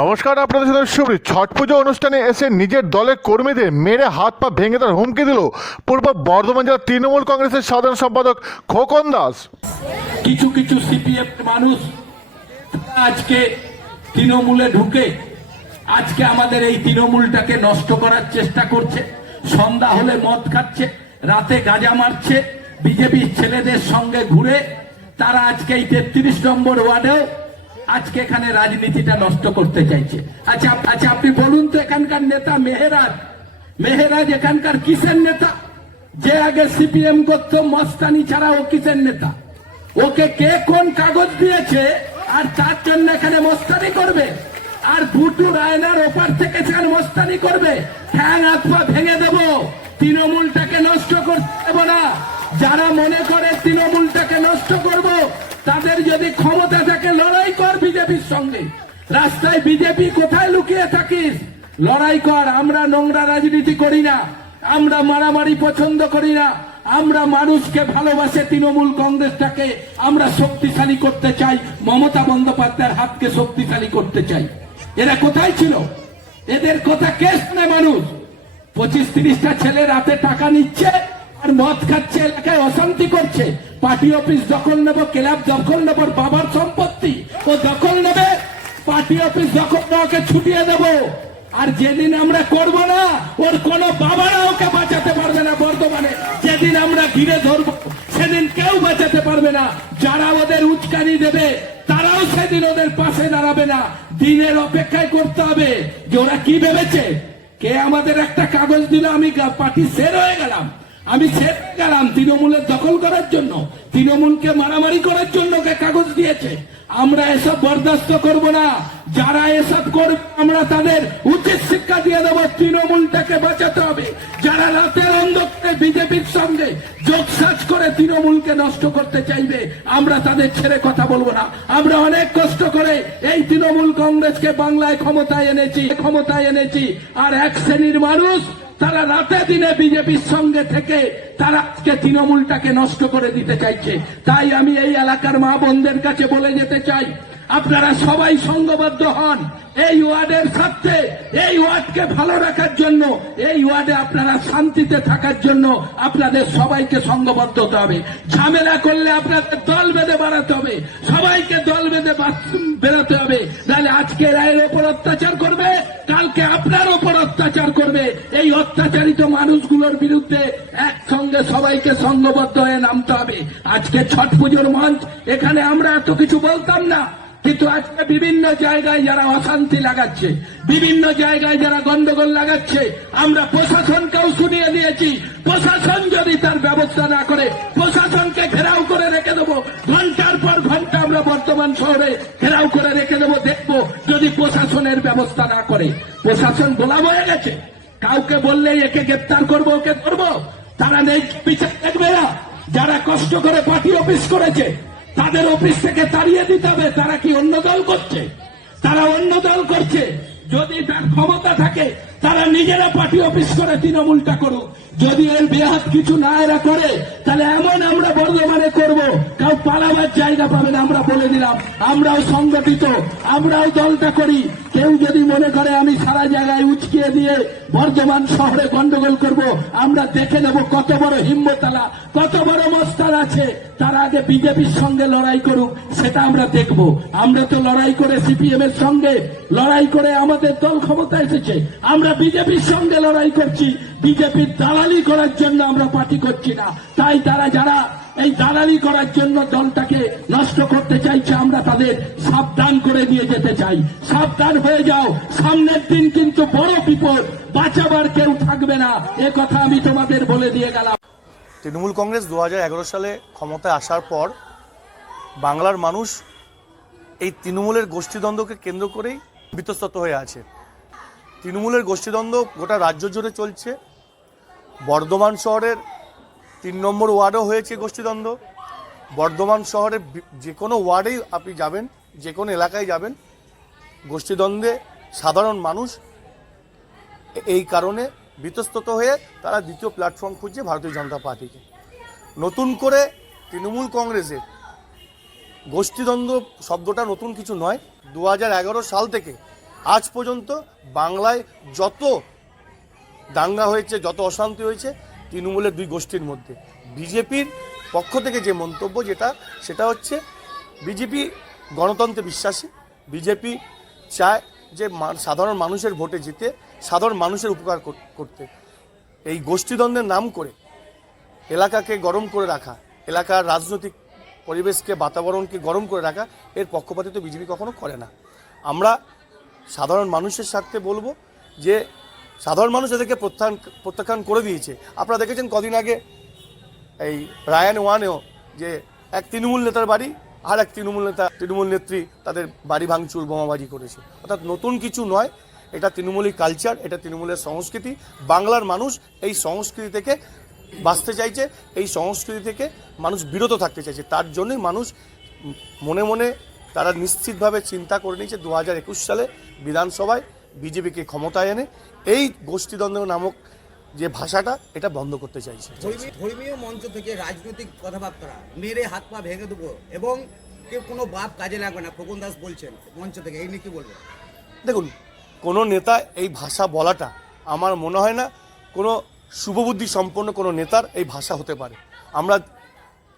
নমস্কার, আপনাদের সাথে সুব্রী। ছট পুজো অনুষ্ঠানে এসে নিজের দলের কর্মীদের মেরে হাত পা ভেঙে তার হুমকি দিল পূর্ব বর্ধমান জেলার তৃণমূল কংগ্রেসের সাধারণ সম্পাদক খোকন দাস। কিছু কিছু সিপিএম মানুষ আজকে তৃণমূলে ঢুকে আজকে আমাদের এই তৃণমূলটাকে নষ্ট করার চেষ্টা করছে। সন্ধ্যা হলে মদ খাচ্ছে, রাতে গাঁজা মারছে, বিজেপির ছেলেদের সঙ্গে ঘুরে তারা আজকে এই 33 নম্বর ওয়ার্ডেও আজকে এখানে রাজনীতিটা নষ্ট করতে চাইছে। আচ্ছা আপনি বলুন তো, এখানকার নেতা মেহেরাজ এখানকার কিসের নেতা? যে আগে সিপিএম করতো মস্তানি ছাড়া ও কিসের নেতা? ওকে কে কোন কাগজ দিয়েছে আর তার জন্য এখানে মস্তানি করবে? আর বুটু রায়নার ওপার থেকে সেখানে মস্তানি করবে? ঠ্যাং হাত পা ভেঙে দেবো, তৃণমূলটাকে নষ্ট করতে দেবো না। যারা মনে করে তৃণমূলটাকে নষ্ট করব, তাদের যদি ক্ষমতা থাকে লড়াই কর বিজেপির সঙ্গে। রাস্তায় বিজেপি কোথায় লুকিয়ে থাকিস? লড়াই কর। আমরা নোংরা রাজনীতি করি না, আমরা মারামারি পছন্দ করি না। আমরা মানুষকে ভালোবাসে তৃণমূল কংগ্রেসটাকে আমরা শক্তিশালী করতে চাই, মমতা বন্দ্যোপাধ্যায়ের হাতকে শক্তিশালী করতে চাই। এরা কোথায় ছিল? এদের কথা কে শুনে? মানুষ 25-30টা ছেলে রাতে টাকা নিচ্ছে আর মদ খাচ্ছে, এলাকায় অশান্তি করছে। পার্টি অফিস দখল নেব, ক্লাব দখল নেব, বাবার সম্পত্তি ও দখল নেবে। পার্টি অফিস দখল ওকে ছুটিয়ে দেব। আর যেদিন আমরা করব না, ওর কোনো বাবারা ওকে বাঁচাতে পারবে না। বর্তমানে যেদিন আমরা ঘিরে ধরবো, সেদিন কেউ বাঁচাতে পারবে না। যারা ওদের উস্কানি দেবে তারাও সেদিন ওদের পাশে দাঁড়াবে না। দিনের অপেক্ষায় করতে হবে যে ওরা কি ভেবেছে। কে আমাদের একটা কাগজ দিল, আমি পার্টি শের হয়ে গেলাম, আমি শের হয়ে গেলাম তৃণমূলের দখল করার জন্য, তৃণমূলকে মারামারি করার জন্য কে কাগজ দিয়েছে। আমরা এসব বরদাস্ত করব না। যারা এসব করবে আমরা তাদের উচিত শিক্ষা দিয়ে দেবো। তৃণমূলটাকে বাঁচাতে হবে। যারা রাতের অন্ধকারে বিজেপির সঙ্গে যোগসাজ করে তৃণমূলকে নষ্ট করতে চাইবে, আমরা তাদের ছেড়ে কথা বলবো না। আমরা অনেক কষ্ট করে এই তৃণমূল কংগ্রেসকে বাংলায় ক্ষমতায় এনেছি। আর এক শ্রেণীর মানুষ তারা রাতে দিনে বিজেপির সঙ্গে থেকে তারা আজকে তৃণমূলটাকে নষ্ট করে দিতে চাইছে। তাই আমি এই এলাকার মা বোনদের কাছে বলে যেতে চাই, আপনারা সবাই সংঘবদ্ধ হন এই ওয়ার্ডের স্বার্থে, এই ওয়ার্ডকে ভালো রাখার জন্য, এই ওয়ার্ডে আপনারা শান্তিতে থাকার জন্য আপনাদের সবাইকে সংঘবদ্ধ হতে হবে। ঝামেলা করলে আপনাদের দল বেঁধে বাড়াতে হবে, সবাইকে দল বেঁধে বেরোতে হবে। নাহলে আজকে রায়ের ওপর অত্যাচার করবে, কালকে আপনার ওপর অত্যাচার করবে। এই অত্যাচারিত মানুষগুলোর বিরুদ্ধে একসঙ্গে সবাইকে সংঘবদ্ধ হয়ে নামতে হবে। আজকে ছট পুজোর মঞ্চ, এখানে আমরা এত কিছু বলতাম না, কিন্তু আজকে বিভিন্ন জায়গায় যারা অশান্তি লাগাচ্ছে, বিভিন্ন জায়গায় যারা গন্ডগোল লাগাচ্ছে, আমরা প্রশাসনকেও শুনিয়ে দিয়েছি। প্রশাসন যদি তার ব্যবস্থা না করে, প্রশাসনকে ঘেরাও করে রেখে দেবো। ঘন্টার পর ঘন্টা আমরা বর্তমান শহরে ঘেরাও করে রেখে দেবো। দেখবো যদি প্রশাসনের ব্যবস্থা না করে। প্রশাসন গোলাম হয়ে গেছে, কাউকে বললেই একে গ্রেপ্তার করবো, ওকে ধরবো। তারা নেই বিচার দেখবে না। যারা কষ্ট করে পার্টি অফিস করেছে তাদের অফিস থেকে তাড়িয়ে দিতে হবে। তারা কি অন্য দল করছে? তারা অন্য দল করছে। যদি তার ক্ষমতা থাকে তারা নিজেরা পার্টি অফিস করে তৃণমূলটা করুক। যদি এর বেহাত কিছু না এরা করে, তাহলে এমন আমরা বর্ধমানে করব, কাউ পালাবার জায়গা পাবে না। আমরা বলে দিলাম, আমরাও সংগঠিত, আমরাও দলটা করি। কেউ যদি মনে করে আমি সারা জায়গায় উচকিয়ে দিয়ে বর্ধমান শহরে গন্ডগোল করব, আমরা দেখে নেব কত বড় হিম্মতালা, কত বড় মস্তান আছে। তার আগে বিজেপির সঙ্গে লড়াই করুক, সেটা আমরা দেখব। আমরা তো লড়াই করে সিপিএম এর সঙ্গে লড়াই করে আমাদের দল ক্ষমতা এসেছে। আমরা বিজেপির সঙ্গে লড়াই করছি, বিজেপির দালালি করার জন্য আমরা পার্টি করছি না। তাই তারা যারা এই দালালি করার জন্য দলটাকে নষ্ট করতে চাইছে, আমরা তাদের সাবধান করে দিয়ে যেতে চাই। সাবধান হয়ে যাও, সামনের দিন কিন্তু বড় বিপদ, বাঁচাবার কেউ থাকবে না। এ কথা আমি তোমাদের বলে দিয়ে গেলাম। তৃণমূল কংগ্রেস 2011 সালে ক্ষমতায় আসার পর বাংলার মানুষ এই তৃণমূলের গোষ্ঠীদ্বন্দ্বকে কেন্দ্র করেই বিতস্তত হয়ে আছে। তৃণমূলের গোষ্ঠীদ্বন্দ্ব গোটা রাজ্য জুড়ে চলছে। বর্ধমান শহরের 3 নম্বর ওয়ার্ডও হয়েছে গোষ্ঠীদ্বন্দ্ব। বর্ধমান শহরের যে কোনো ওয়ার্ডেই আপনি যাবেন, যে কোনো এলাকায় যাবেন, গোষ্ঠীদ্বন্দ্বে সাধারণ মানুষ এই কারণে বিতস্তত হয়ে তারা দ্বিতীয় প্ল্যাটফর্ম খুঁজছে ভারতীয় জনতা পার্টিকে। নতুন করে তৃণমূল কংগ্রেসের গোষ্ঠীদ্বন্দ্ব শব্দটা নতুন কিছু নয়। 2011 সাল থেকে আজ পর্যন্ত বাংলায় যত দাঙ্গা হয়েছে, যত অশান্তি হয়েছে, তৃণমূলের দুই গোষ্ঠীর মধ্যে। বিজেপির পক্ষ থেকে যে মন্তব্য সেটা হচ্ছে বিজেপি গণতন্ত্রে বিশ্বাসী, বিজেপি চায় যে সাধারণ মানুষের ভোটে জিতে সাধারণ মানুষের উপকার করতে। এই গোষ্ঠীদ্বন্দ্বের নাম করে এলাকাকে গরম করে রাখা, এলাকার রাজনৈতিক পরিবেশকে, বাতাবরণকে গরম করে রাখা, এর পক্ষপাতিত্ব বিজেপি কখনো করে না। আমরা সাধারণ মানুষের স্বার্থে বলবো যে সাধারণ মানুষ এদেরকে প্রত্যাখ্যান করে দিয়েছে। আপনারা দেখেছেন কদিন আগে এই রায়ান ওয়ানেও যে এক তৃণমূল নেতার বাড়ি আর এক তৃণমূল নেত্রী তাদের বাড়ি ভাঙচুর, বোমাবাজি করেছে। অর্থাৎ নতুন কিছু নয়, এটা তৃণমূলী কালচার, এটা তৃণমূলের সংস্কৃতি। বাংলার মানুষ এই সংস্কৃতি থেকে বাঁচতে চাইছে, এই সংস্কৃতি থেকে মানুষ বিরত থাকতে চাইছে। তার জন্যই মানুষ মনে মনে তারা নিশ্চিতভাবে চিন্তা করে নিয়েছে 2021 সালে বিধানসভায় বিজেপিকে ক্ষমতায় এনে এই গোষ্ঠীদ্বন্দ্ব নামক যে ভাষাটা, এটা বন্ধ করতে চাইছে। ধর্মীয় মঞ্চ থেকে রাজনৈতিক কথাবার্তা, মেরে হাত পা ভেঙে দেবো এবং কেউ কোনো বাপ কাজে লাগবে না, খোকন দাস বলছেন মঞ্চ থেকে, এই নিয়ে কি বলবেন? দেখুন, কোনো নেতা এই ভাষা বলাটা আমার মনে হয় না কোনো শুভবুদ্ধি সম্পন্ন কোনো নেতার এই ভাষা হতে পারে।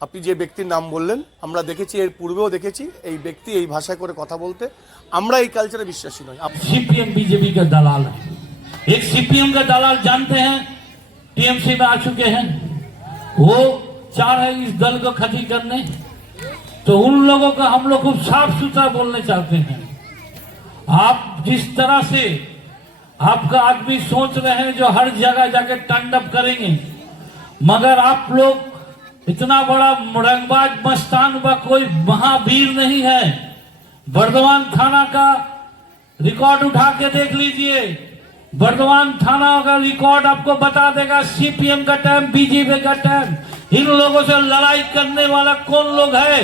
আপনি যে ব্যক্তির নাম বললেন, আমরা দেখেছি, এর পূর্বেও দেখেছি এই ব্যক্তি এই ভাষায় করে কথা বলতে। আমরা এই কালচারে বিশ্বাসী নই। सीपीएम बीजेपी का दलाल है। एक सीपीएम का दलाल जानते हैं, टीएमसी में आ चुके हैं, वो चाह रहे इस दल को खती करने। तो उन लोगों का हम लोग खूब साफ सुथरा बोलने चाहते हैं। आप जिस तरह से आपका आदमी सोच रहे हैं जो हर जगह जाके तांडव करेंगे, मगर आप लोग इतना बड़ा रंगबाज मस्तान व कोई महावीर नहीं है। बर्दवान थाना का रिकॉर्ड उठा के देख लीजिए, बर्दवान थाना का रिकॉर्ड आपको बता देगा सीपीएम का टाइम, बीजेपी का टाइम। इन लोगों से लड़ाई करने वाला कौन लोग है?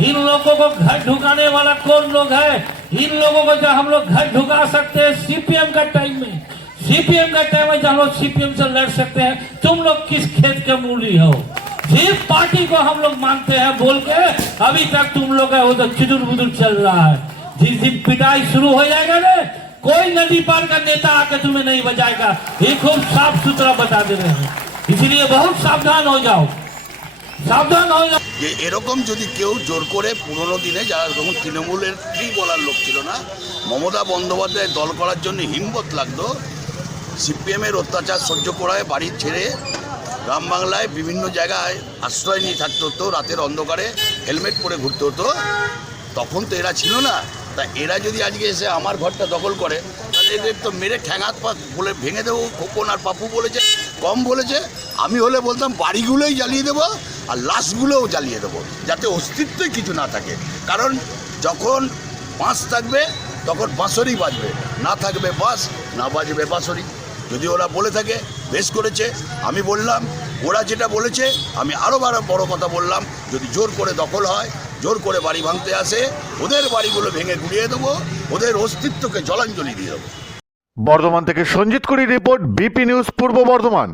इन लोगों को घर ढुकाने वाला कौन लोग है? इन लोगों को जो हम लोग घर ढुका सकते हैं सीपीएम का टाइम में, सीपीएम का टाइम में जब हम लोग सीपीएम से लड़ सकते हैं। तुम लोग किस खेत के मूली हो? जिस पार्टी को हम लोग मानते हैं बोल के अभी तक तुम लोग है वो तो चिदुर बुदुर चल रहा है। जिस दिन पिटाई शुरू हो जाएगा ना, कोई नदी पार का नेता आकर तुम्हें नहीं बचाएगा। ये खूब साफ सुथरा बता दे रहे हैं, इसलिए बहुत सावधान हो जाओ, সাবধান হয়ে যাও। যে এরকম যদি কেউ জোর করে পুরোনো দিনে, যারা তখন তৃণমূলের কি বলার লোক ছিল না, মমতা বন্দ্যোপাধ্যায় দল করার জন্য হিম্মত লাগতো, সিপিএমের অত্যাচার সহ্য করায় বাড়ি ছেড়ে গ্রাম বাংলায় বিভিন্ন জায়গায় আশ্রয় নিয়ে থাকতে হতো, রাতের অন্ধকারে হেলমেট পরে ঘুরতে হতো, তখন তো এরা ছিল না। তা এরা যদি আজকে এসে আমার ঘরটা দখল করে, তাহলে এদের তো মেরে ঠ্যাঙাত পা বলে ভেঙে দেবো। খোকন আর পাপু বলেছে, কম বলেছে। আমি হলে বলতাম বাড়িগুলোই জ্বালিয়ে দেবো আর লাশগুলোও জ্বালিয়ে দেবো, যাতে অস্তিত্বই কিছু না থাকে। কারণ যখন বাঁশ থাকবে তখন বাঁশরি বাজবে, না থাকবে বাঁশ, না বাজবে বাঁশরি। যদি ওরা বলে থাকে বেশ করেছে, আমি বললাম ওরা যেটা বলেছে, আমি আরও বড় কথা বললাম, যদি জোর করে দখল হয়, জোর করে বাড়ি ভাঙতে আসে, ওদের বাড়িগুলো ভেঙে গুড়িয়ে দেবো, ওদের অস্তিত্বকে জলাঞ্জলি দিয়ে দেবো। বর্ধমান থেকে সঞ্জিত কুড়ি রিপোর্ট, বিপি নিউজ পূর্ব বর্ধমান।